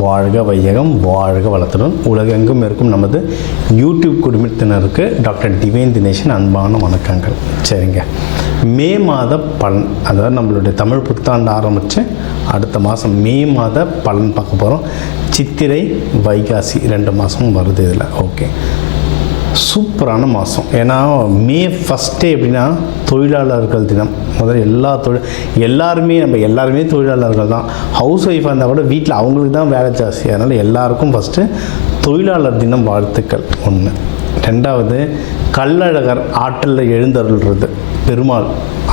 வாழ்க வையகம், வாழ்க வளத்துடன் உலகெங்கும் இருக்கும் நமது யூடியூப் குடும்பத்தினருக்கு டாக்டர் டிவைன் தினேஷன் அன்பான வணக்கங்கள். சரிங்க, மே மாத பலன், அதாவது நம்மளுடைய தமிழ் புத்தாண்டு ஆரம்பித்து அடுத்த மாதம் மே மாத பலன் பார்க்க போகிறோம். சித்திரை வைகாசி 2 மாதமும் வருது இதில். ஓகே, சூப்பரான மாதம். ஏன்னா மே ஃபஸ்ட்டே எப்படின்னா தொழிலாளர்கள் தினம். முதல்ல எல்லாருமே தொழிலாளர்கள் தான். ஹவுஸ் ஒய்ஃபாக இருந்தால் கூட வீட்டில் அவங்களுக்கு தான் வேலை ஜாஸ்தி. அதனால் எல்லாருக்கும் ஃபஸ்ட்டு தொழிலாளர் தினம் வாழ்த்துக்கள் ஒன்று. ரெண்டாவது, கள்ளழகர் ஆற்றலில் எழுந்தருள்றது பெருமாள்,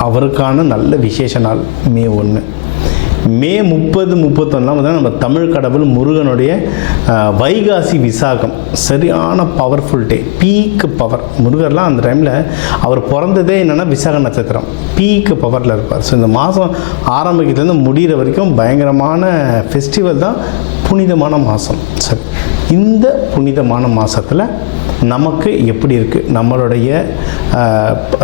அவருக்கான நல்ல விசேஷ நாள் மே 1. மே 30, 31 நம்ம தமிழ் கடவுள் முருகனுடைய வைகாசி விசாகம், சரியான பவர்ஃபுல் டே, பீக்கு பவர். முருகர்லாம் அந்த டைமில் அவர் பிறந்ததே என்னென்னா விசாக நட்சத்திரம், பீக்கு பவரில் இருப்பார். ஸோ இந்த மாதம் ஆரம்பிக்கிறதுலேருந்து முடிகிற வரைக்கும் பயங்கரமான ஃபெஸ்டிவல் தான், புனிதமான மாதம். சரி, இந்த புனிதமான மாதத்தில் நமக்கு எப்படி இருக்குது, நம்மளுடைய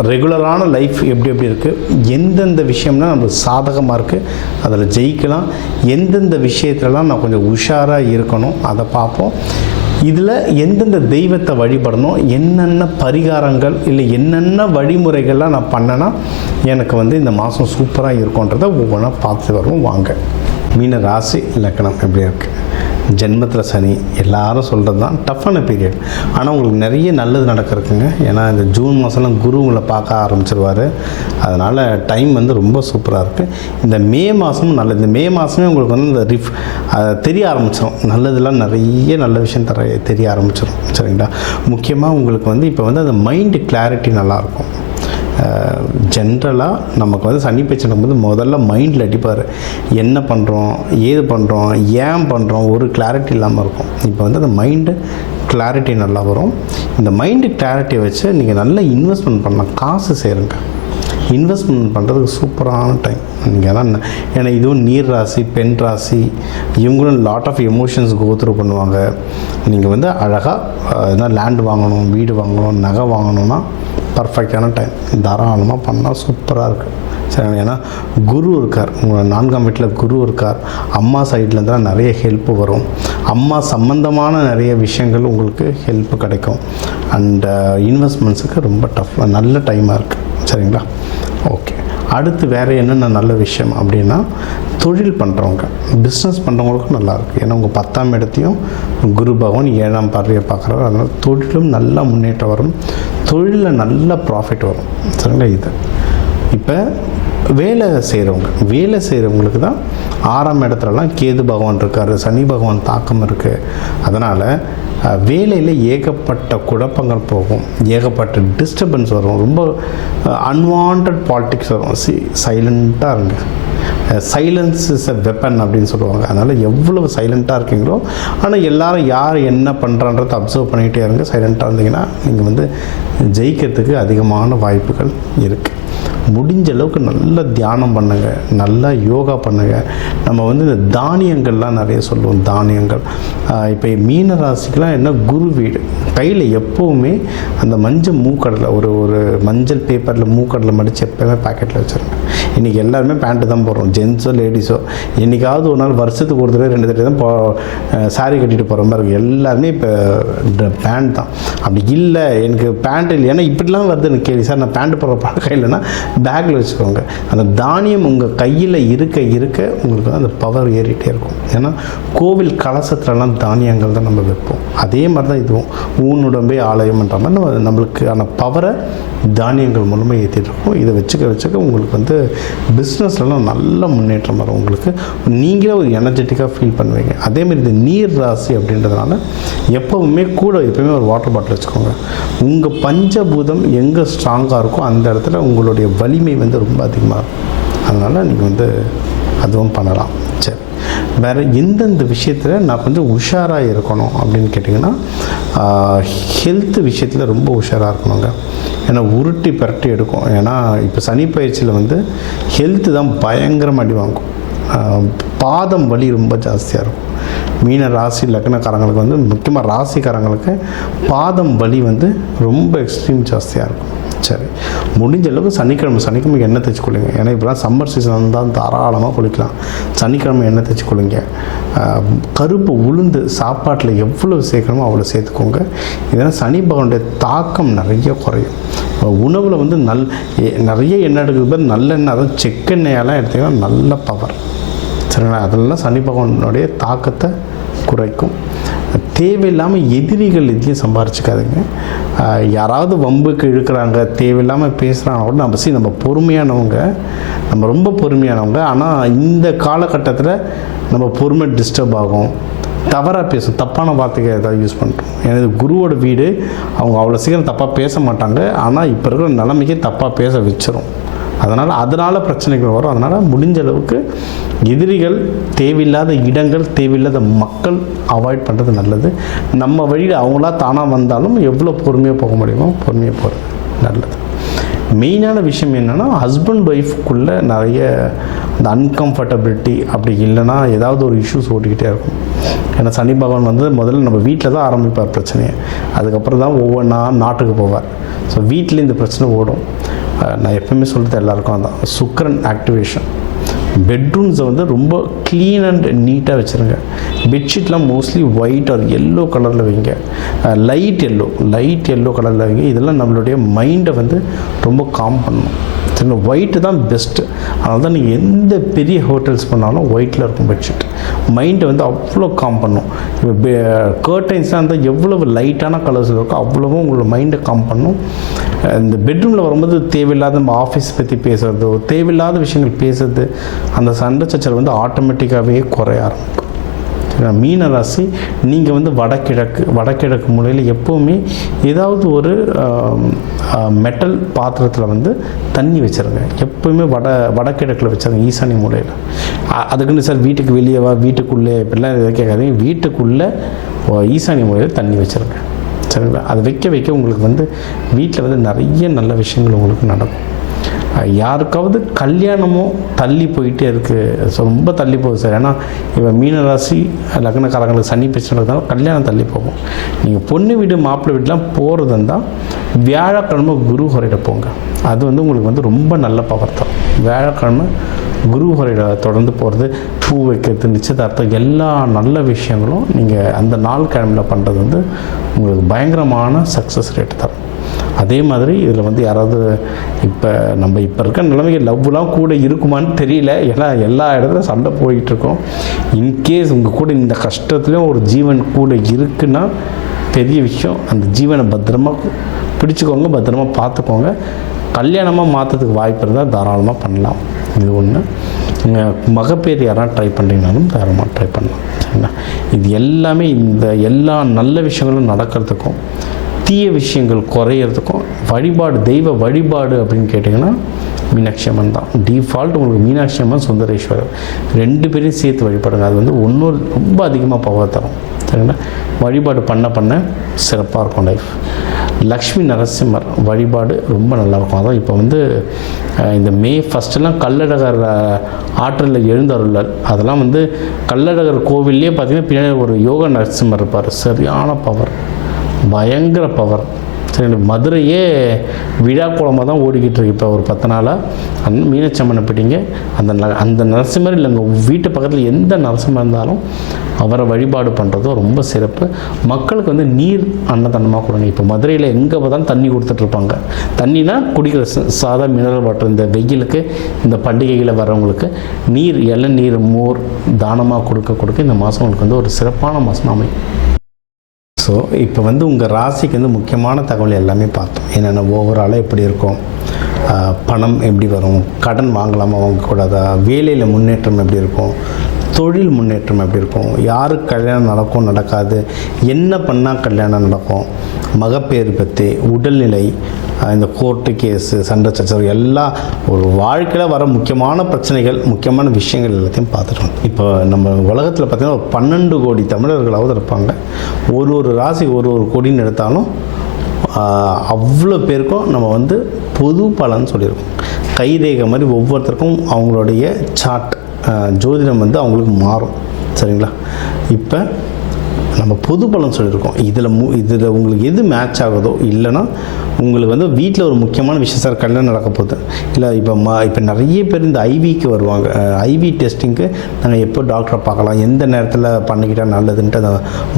ரெகுலரான லைஃப் எப்படி இருக்குது, எந்தெந்த விஷயம்னா நம்மளுக்கு சாதகமாக இருக்குது, அதில் ஜெயிக்கலாம், எந்தெந்த விஷயத்துலலாம் நான் கொஞ்சம் உஷாராக இருக்கணும் அதை பார்ப்போம். இதில் எந்தெந்த தெய்வத்தை வழிபடணும், என்னென்ன பரிகாரங்கள் இல்லை என்னென்ன வழிமுறைகள்லாம் நான் பண்ணேன்னா எனக்கு இந்த மாதம் சூப்பராக இருக்கும்ன்றதை ஒவ்வொன்றா பார்த்து வருவோம். வாங்க. மீன ராசி லக்னம் எப்படி இருக்குது, ஜென்மத்தில் சனி, எல்லாரும் சொல்கிறது தான் டஃப்பான பீரியட். ஆனால் உங்களுக்கு நிறைய நல்லது நடக்கிறதுக்குங்க. ஏன்னா இந்த ஜூன் மாதம்லாம் குரு உங்களை பார்க்க ஆரம்பிச்சிருவார். அதனால் டைம் ரொம்ப சூப்பராக இருக்குது. இந்த மே மாதமும் நல்லது. இந்த மே மாதமே உங்களுக்கு இந்த தெரிய ஆரம்பிச்சிடும், நல்லதெல்லாம் நிறைய நல்ல விஷயம் தெரிய ஆரம்பிச்சிடும். சரிங்களா, முக்கியமாக உங்களுக்கு இப்போ அந்த மைண்டு கிளாரிட்டி நல்லாயிருக்கும். ஜென்ரலாக நமக்கு சனி பேச்சு நடக்கும்போது முதல்ல மைண்டில் அடிப்பார், என்ன பண்ணுறோம், ஏது பண்ணுறோம், ஏன் பண்ணுறோம், ஒரு கிளாரிட்டி இல்லாமல் இருக்கும். இப்போ அந்த மைண்டு கிளாரிட்டி நல்லா வரும். இந்த மைண்டு கிளாரிட்டியை வச்சு நீங்கள் நல்லா இன்வெஸ்ட்மெண்ட் பண்ணலாம், காசு சேருங்க. இன்வெஸ்ட்மெண்ட் பண்ணுறதுக்கு சூப்பரான டைம் நீங்கள் தான். ஏன்னா இதுவும் நீர் ராசி, பெண் ராசி, இவங்களும் லாட் ஆஃப் எமோஷன்ஸ் கோத்ரூ பண்ணுவாங்க. நீங்கள் அழகாக எதனா லேண்ட் வாங்கணும், வீடு வாங்கணும், நகை வாங்கணுன்னா பர்ஃபெக்டான டைம், தாராளமாக பண்ணால் சூப்பராக இருக்குது. சரி, ஏன்னா குரு இருக்கார், உங்கள் 4ஆம் வீட்டில் குரு இருக்கார். அம்மா சைட்லேருந்து தான் நிறைய ஹெல்ப்பு வரும். அம்மா சம்மந்தமான நிறைய விஷயங்கள் உங்களுக்கு ஹெல்ப்பு கிடைக்கும். அண்ட் இன்வெஸ்ட்மெண்ட்ஸுக்கு ரொம்ப நல்ல டைமாக இருக்குது. சரிங்களா, ஓகே. அடுத்து வேறு என்னென்ன நல்ல விஷயம் அப்படின்னா, தொழில் பண்ணுறவங்க, பிஸ்னஸ் பண்ணுறவங்களுக்கும் நல்லாயிருக்கு. ஏன்னா உங்கள் 10ஆம் இடத்தையும் குரு பகவான் 7ஆம் பார்வையை பார்க்குறாரு. அதனால் தொழிலும் நல்லா முன்னேற்றம் வரும், தொழிலில் நல்ல ப்ராஃபிட் வரும். சரிங்களா, இது இப்போ வேலை செய்கிறவங்களுக்கு தான் 6ஆம் இடத்துலலாம் கேது பகவான் இருக்கார், சனி பகவான் தாக்கம் இருக்குது. அதனால் வேலையில் ஏகப்பட்ட குழப்பங்கள் போகும், ஏகப்பட்ட டிஸ்டர்பன்ஸ் வரும், ரொம்ப அன்வான்ட் பாலிட்டிக்ஸ் வரும். சைலண்ட்டாக இருங்க. சைலன்ஸ் இஸ் எ வெப்பன் அப்படின்னு சொல்லுவாங்க. அதனால் எவ்வளவு சைலண்ட்டாக இருக்கீங்களோ, ஆனால் எல்லோரும் யார் என்ன பண்ணுறான்றதை அப்சர்வ் பண்ணிகிட்டே இருங்க. சைலண்ட்டாக இருந்தீங்கன்னா நீங்கள் ஜெயிக்கிறதுக்கு அதிகமான வாய்ப்புகள் இருக்குது. முடிஞ்ச அளவுக்கு நல்ல தியானம் பண்ணுங்கள், நல்லா யோகா பண்ணுங்கள். நம்ம இந்த தானியங்கள்லாம் நிறைய சொல்லுவோம், தானியங்கள். இப்போ மீன ராசிக்கெலாம் என்ன, குரு வீடு கையில் எப்போவுமே அந்த மஞ்சள் மூக்கடலை, ஒரு மஞ்சள் பேப்பரில் மூக்கடலை மடித்து எப்போவுமே பாக்கெட்டில் வச்சுருங்க. இன்றைக்கி எல்லாருமே பேண்ட்டு தான் போடுறோம், ஜென்ஸோ லேடிஸோ. என்றைக்காவது ஒரு நாள் வருஷத்துக்கு ஒரு தடவை 2 தடவை தான் சாரி கட்டிட்டு போகிற மாதிரி இருக்குது. எல்லாருமே இப்போ பேண்ட் தான். அப்படி இல்லை எனக்கு பேண்ட் இல்லை, ஏன்னா இப்படிலாம் வருது எனக்கு கேள்வி, சார் நான் பேண்ட் போடுற பழக்கம் இல்லைன்னா பேக்கில் வச்சுக்கோங்க. அந்த தானியம் உங்கள் கையில் இருக்க உங்களுக்கு அந்த பவர் ஏறிட்டே இருக்கும். ஏன்னா கோவில் கலசத்துலலாம் தானியங்கள் தான் நம்ம வைப்போம். அதே மாதிரி தான் இதுவும் ஊனுடம்பே ஆலயம்ன்ற மாதிரி நம்மளுக்கான பவரை தானியங்கள் மூலமாக ஏற்றிட்டு இருக்கோம். இதை வச்சுக்க உங்களுக்கு பிஸ்னஸ்லாம் நல்ல முன்னேற்றம் வரும். உங்களுக்கு நீங்களே ஒரு எனர்ஜெட்டிக்காக ஃபீல் பண்ணுவீங்க. அதேமாதிரி இந்த நீர் ராசி அப்படின்றதுனால எப்போவுமே ஒரு வாட்டர் பாட்டில் வச்சுக்கோங்க. உங்கள் பஞ்சபூதம் எங்கே ஸ்ட்ராங்காக இருக்கோ அந்த இடத்துல உங்களுடைய வலிமை ரொம்ப அதிகமாக இருக்கும். அதனால் நீங்கள் அதுவும் பண்ணலாம். சரி, வேறு எந்தெந்த விஷயத்தில் நான் கொஞ்சம் உஷாராக இருக்கணும் அப்படின்னு கேட்டிங்கன்னா, ஹெல்த்து விஷயத்தில் ரொம்ப உஷாராக இருக்கணுங்க. ஏன்னா உருட்டி பரட்டி எடுக்கும். ஏன்னா இப்போ சனி பயிற்சியில் ஹெல்த்து தான் பயங்கரமாக அடி வாங்கும். பாதம் வலி ரொம்ப ஜாஸ்தியாக இருக்கும். மீன ராசி லக்னக்காரங்களுக்கு முக்கியமாக ராசிக்காரங்களுக்கு பாதம் வலி ரொம்ப எக்ஸ்ட்ரீம் ஜாஸ்தியாக இருக்கும். சரி, முடிஞ்ச அளவுக்கு சனிக்கிழமை எண்ணெய் தேய்ச்சி குளிங்க. ஏன்னா இப்போலாம் சம்மர் சீசன் தான், தாராளமாக குளிக்கலாம். சனிக்கிழமை எண்ணெய் தேய்ச்சி குளிங்க. கருப்பு உளுந்து சாப்பாட்டில் எவ்வளோ சேர்க்கணுமோ அவ்வளோ சேர்த்துக்கோங்க. இதனால் சனி பகவானுடைய தாக்கம் நிறைய குறையும். உணவில் வந்து நிறைய எண்ணெய் எடுக்கிறது நல்லெண்ணெய், அதுவும் செக்கெண்ணெயெல்லாம் எடுத்திங்கன்னா நல்ல பவர். சரிங்களா? அதெல்லாம் சனி பகவானுடைய தாக்கத்தை குறைக்கும். தேவையில்லாமல் எதிரிகள் எதையும் சம்பாரிச்சிக்காதுங்க. யாராவது வம்புக்கு இழுக்கிறாங்க, தேவையில்லாமல் பேசுகிறாங்க கூட நம்ம பொறுமையானவங்க, நம்ம ரொம்ப பொறுமையானவங்க. ஆனால் இந்த காலகட்டத்தில் நம்ம பொறுமை டிஸ்டர்ப் ஆகும், தவறாக பேசும், தப்பான வார்த்தைகள் ஏதாவது யூஸ் பண்ணுறோம். எனது குருவோட வீடு, அவங்க அவ்வளோ சீக்கிரம் தப்பாக பேச மாட்டாங்க. ஆனால் இப்போ இருக்கிற நிலைமைக்கு தப்பாக பேச வச்சிரும். அதனால் பிரச்சனைகள் வரும். அதனால் முடிஞ்ச அளவுக்கு எதிரிகள், தேவையில்லாத இடங்கள், தேவையில்லாத மக்கள் அவாய்ட் பண்ணுறது நல்லது. நம்ம வழியில் அவங்களா தானாக வந்தாலும் எவ்வளோ பொறுமையாக போக முடியுமோ பொறுமையாக போகிறது நல்லது. மெயினான விஷயம் என்னென்னா, ஹஸ்பண்ட் ஒய்ஃபுக்குள்ளே நிறைய அந்த அன்கம்ஃபர்டபிலிட்டி அப்படி இல்லைன்னா ஏதாவது ஒரு இஷ்யூஸ் ஓட்டிக்கிட்டே இருக்கும். ஏன்னா சனி பகவான் வந்து முதல்ல நம்ம வீட்டில் தான் ஆரம்பிப்பார் பிரச்சனையை, அதுக்கப்புறம் தான் ஒவ்வொன்றா நாட்டுக்கு போவார். ஸோ வீட்டில் இந்த பிரச்சனை ஓடும். நான் எப்பவுமே சொல்கிறது எல்லாருக்கும் அதான், சுக்கிரன் ஆக்டிவேஷன். பெட்ரூம்ஸை வந்து ரொம்ப க்ளீன் அண்ட் நீட்டாக வச்சுருங்க. பெட்ஷீட்லாம் மோஸ்ட்லி ஒயிட் ஆர் எல்லோ கலரில் வைங்க, லைட் எல்லோ கலரில் வைங்க. இதெல்லாம் நம்மளுடைய மைண்டை வந்து ரொம்ப காம் பண்ணணும். சரிங்களா? ஒயிட்டு தான் பெஸ்ட்டு. அதனால தான் நீங்கள் எந்த பெரிய ஹோட்டல்ஸ் பண்ணாலும் ஒயிட்டில் இருக்கும் பெட்ஷீட். மைண்டை வந்து அவ்வளோ காம் பண்ணும். இப்போ கர்டைன்ஸ்லாம் இருந்தால் எவ்வளவு லைட்டான கலர்ஸ் இருக்கோ அவ்வளவும் உங்களோட மைண்டை காம் பண்ணும். இந்த பெட்ரூமில் வரும்போது தேவையில்லாத நம்ம ஆஃபீஸ் பற்றி பேசுகிறதோ, தேவையில்லாத விஷயங்கள் பேசுறது, அந்த சண்டை சச்சரவு வந்து ஆட்டோமேட்டிக்காகவே குறைய ஆரம்பிக்கும். மீன ராசி, நீங்கள் வந்து வடகிழக்கு மூலையில் எப்போவுமே ஏதாவது ஒரு மெட்டல் பாத்திரத்தில் வந்து தண்ணி வச்சுருங்க. எப்போவுமே வடகிழக்கில் வச்சுருங்க, ஈசானி மூலையில். அதுக்குன்னு சார் வீட்டுக்கு வெளியேவா, வீட்டுக்குள்ளே இப்படிலாம் எதாவது கேட்காதீங்க. வீட்டுக்குள்ளே ஈசானி மூலையில் தண்ணி வச்சுருங்க. சரிங்களா? அது வைக்க உங்களுக்கு வந்து வீட்டில் வந்து நிறைய நல்ல விஷயங்கள் உங்களுக்கு நடக்கும். யாருக்காவது கல்யாணமோ தள்ளி போயிட்டே இருக்குது, ஸோ ரொம்ப தள்ளி போகுது சார். ஏன்னா இவன் மீனராசி லக்னக்காரங்களுக்கு சனி பிரச்சனை இருந்தாலும் கல்யாணம் தள்ளி போகும். நீங்கள் பொண்ணு வீடு மாப்பிள்ளை வீடுலாம் போகிறது இருந்தால் வியாழக்கிழமை குரு ஹோரையிட போங்க. அது வந்து உங்களுக்கு வந்து ரொம்ப நல்ல பவர் தான். வியாழக்கிழமை குரு ஹோரையிட தொடர்ந்து போகிறது, பூ வைக்கிறது, நிச்சயதார்த்தம், எல்லா நல்ல விஷயங்களும் நீங்கள் அந்த நாள் கிழமையில் பண்ணுறது வந்து உங்களுக்கு பயங்கரமான சக்ஸஸ் ரேட்டு தரும். அதே மாதிரி இதில் வந்து யாராவது இப்போ இருக்க நிலைமைக்கு லவ்லாம் கூட இருக்குமான்னு தெரியல. ஏன்னா எல்லா இடத்துலையும் சண்டை போயிட்டுருக்கோம். இன்கேஸ் உங்கள் கூட இந்த கஷ்டத்துலேயும் ஒரு ஜீவன் கூட இருக்குன்னா பெரிய விஷயம். அந்த ஜீவனை பத்திரமாக பிடிச்சிக்கோங்க, பத்திரமா பார்த்துக்கோங்க. கல்யாணமாக மாற்றத்துக்கு வாய்ப்பு இருந்தால் தாராளமாக பண்ணலாம். இது ஒன்று. மகப்பேறு யாராவது ட்ரை பண்ணுறீங்கனாலும் தாராளமாக ட்ரை பண்ணலாம். சரிங்களா? இது எல்லாமே இந்த எல்லா நல்ல விஷயங்களும் நடக்கிறதுக்கும் தீய விஷயங்கள் குறையிறதுக்கும் தெய்வ வழிபாடு அப்படின்னு கேட்டிங்கன்னா மீனாட்சி அம்மன் தான் டிஃபால்ட். உங்களுக்கு மீனாட்சி அம்மன், சுந்தரேஸ்வரர் 2 பேரையும் சேர்த்து வழிபாடுங்க. அது வந்து இன்னொரு ரொம்ப அதிகமாக பவர் தரும். சரிங்களா? வழிபாடு பண்ண சிறப்பாக இருக்கும் லைஃப். லக்ஷ்மி நரசிம்மர் வழிபாடு ரொம்ப நல்லாயிருக்கும். அதான் இப்போ வந்து இந்த மே ஃபஸ்ட்டெல்லாம் கள்ளழகர் ஆற்றலில் எழுந்தருளல், அதெல்லாம் வந்து கள்ளழகர் கோவில்லே பார்த்திங்கன்னா பின்னாடி ஒரு யோக நரசிம்மர் இருப்பார். சரியான பவர், பயங்கர பவர். சரி, மதுரையே விழா கோலமாக தான் ஓடிக்கிட்டு இருக்கு இப்போ ஒரு 10 நாளாக. மீனாட்சி அம்மனை பிடிங்க. அந்த நரசிம்மர் இல்லை, உங்கள் வீட்டு பக்கத்தில் எந்த நரசிம்மர் இருந்தாலும் அவரை வழிபாடு பண்ணுறதும் ரொம்ப சிறப்பு. மக்களுக்கு வந்து நீர் அன்னதானமாக கொடுங்க. இப்போ மதுரையில் எங்கே பார்த்தாலும் தண்ணி கொடுத்துட்ருப்பாங்க. தண்ணினா குடிக்கிற சாதா மினரல் வாட்டர். இந்த வெயிலுக்கு, இந்த பண்டிகையில் வரவங்களுக்கு நீர், இளநீர், மோர் தானமாக கொடுக்க இந்த மாதம் உங்களுக்கு வந்து ஒரு சிறப்பான மாதம் அமையும். ஸோ இப்போ வந்து உங்கள் ராசிக்கு வந்து முக்கியமான தகவல் எல்லாமே பார்த்தோம். என்னென்ன ஓவராலாக எப்படி இருக்கும், பணம் எப்படி வரும், கடன் வாங்கலாமா வாங்கக்கூடாதா, வேலையில் முன்னேற்றம் எப்படி இருக்கும், தொழில் முன்னேற்றம் எப்படி இருக்கும், யாருக்கு கல்யாணம் நடக்கும் நடக்காது, என்ன பண்ணால் கல்யாணம் நடக்கும், மகப்பேறு பற்றி, உடல்நிலை, இந்த கோர்ட்டு கேஸு, சண்டை சச்சரவு, எல்லாம் ஒரு வாழ்க்கையில் வர முக்கியமான பிரச்சனைகள், முக்கியமான விஷயங்கள் எல்லாத்தையும் பார்த்துட்டோம். இப்போ நம்ம உலகத்தில் பார்த்திங்கன்னா ஒரு 12 கோடி தமிழர்களாவது இருப்பாங்க. ஒரு ராசி ஒரு கோடின்னு எடுத்தாலும் அவ்வளோ பேருக்கும் நம்ம வந்து பொது பலன் சொல்லியிருக்கோம். கைரேகை மாதிரி ஒவ்வொருத்தருக்கும் அவங்களுடைய சார்ட், ஜோதிடம் வந்து அவங்களுக்கு மாறும். சரிங்களா? இப்போ நம்ம பொது பலன் சொல்லியிருக்கோம். இதில் உங்களுக்கு எது மேட்ச் ஆகுதோ, இல்லைன்னா உங்களுக்கு வந்து வீட்டில் ஒரு முக்கியமான விஷயம் சார், கல்யாணம் நடக்க போகுது, இல்லை இப்போ நிறைய பேர் இந்த ஐவிக்கு வருவாங்க. ஐவி டெஸ்டிங்க்கு நாங்கள் எப்போ டாக்டரை பார்க்கலாம், எந்த நேரத்தில் பண்ணிக்கிட்டால் நல்லதுன்ட்டு அந்த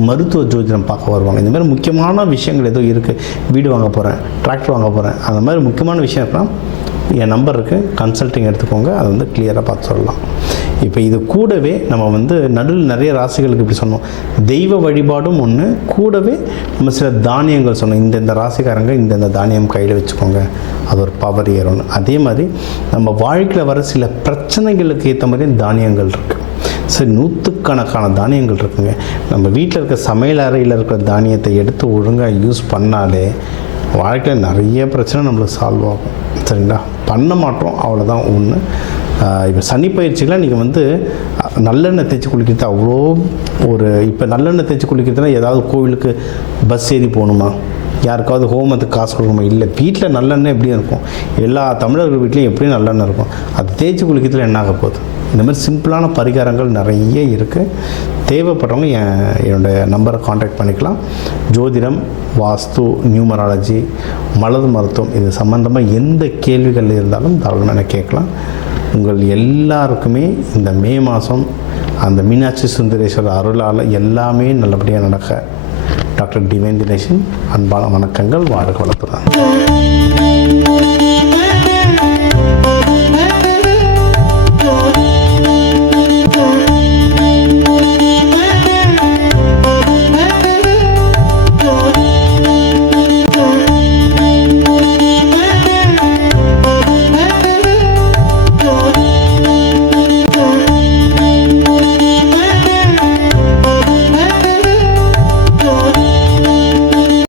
மருத்துவ ஜோதிடம் பார்க்க வருவாங்க. இந்த மாதிரி முக்கியமான விஷயங்கள் ஏதோ இருக்குது, வீடு வாங்க போகிறேன், டிராக்டர் வாங்க போகிறேன், அந்த மாதிரி முக்கியமான விஷயம் இருக்கலாம், என் நம்பர் இருக்குது, கன்சல்ட்டிங் எடுத்துக்கோங்க, அதை வந்து கிளியராக பார்த்து சொல்லலாம். இப்போ இது கூடவே நம்ம வந்து நடுவில் நிறைய ராசிகளுக்கு இப்படி சொன்னோம், தெய்வ வழிபாடும் ஒன்று, கூடவே நம்ம சில தானியங்கள் சொன்னோம், இந்த ராசிக்காரங்க இந்த தானியம் கையில் வச்சுக்கோங்க, அது ஒரு பவர் ஏறும்னு. அதே மாதிரி நம்ம வாழ்க்கையில் வர சில பிரச்சனைகளுக்கு ஏற்ற மாதிரி தானியங்கள் இருக்குது. சரி, நூற்றுக்கணக்கான தானியங்கள் இருக்குங்க. நம்ம வீட்டில் இருக்க சமையல் அறையில் இருக்கிற தானியத்தை எடுத்து ஒழுங்காக யூஸ் பண்ணாலே வாழ்க்கையில் நிறைய பிரச்சனை நம்மளுக்கு சால்வ் ஆகும். சரிங்களா? பண்ண மாட்டோம், அவ்வளோதான் ஒன்று. இப்போ சனி பயிற்சிக்கெலாம் நீங்கள் வந்து நல்லெண்ணெய் தேய்ச்சி குளிக்கிறது அவ்வளோ இப்போ நல்லெண்ணெய் தேய்ச்சி குளிக்கிறதுனா ஏதாவது கோவிலுக்கு பஸ் ஏறி போகணுமா, யாருக்காவது ஹோமத்துக்கு காசு கொடுக்கணுமா? இல்லை, வீட்டில் நல்லெண்ணெய் எப்படியும் இருக்கும், எல்லா தமிழர்கள் வீட்லேயும் எப்படியும் நல்லெண்ணெய் இருக்கும், அது தேய்ச்சி குளிக்கிறதுல என்ன ஆக போகுது? இந்த மாதிரி சிம்பிளான பரிகாரங்கள் நிறைய இருக்குது. தேவைப்படுறவங்க என்னோடய நம்பரை காண்டாக்ட் பண்ணிக்கலாம். ஜோதிடம், வாஸ்து, நியூமராலஜி, மலர் மருத்துவம், இது சம்மந்தமாக எந்த கேள்விகள் இருந்தாலும் தாராளமாக எனக்கு கேட்கலாம். உங்கள் எல்லாருக்குமே இந்த மே மாதம் அந்த மீனாட்சி சுந்தரேஸ்வரர் அருளால் எல்லாமே நல்லபடியாக நடக்க டாக்டர் டிவைன் தினேஷன் அன்பான வணக்கங்கள். வாழ்க வளத்துடன்.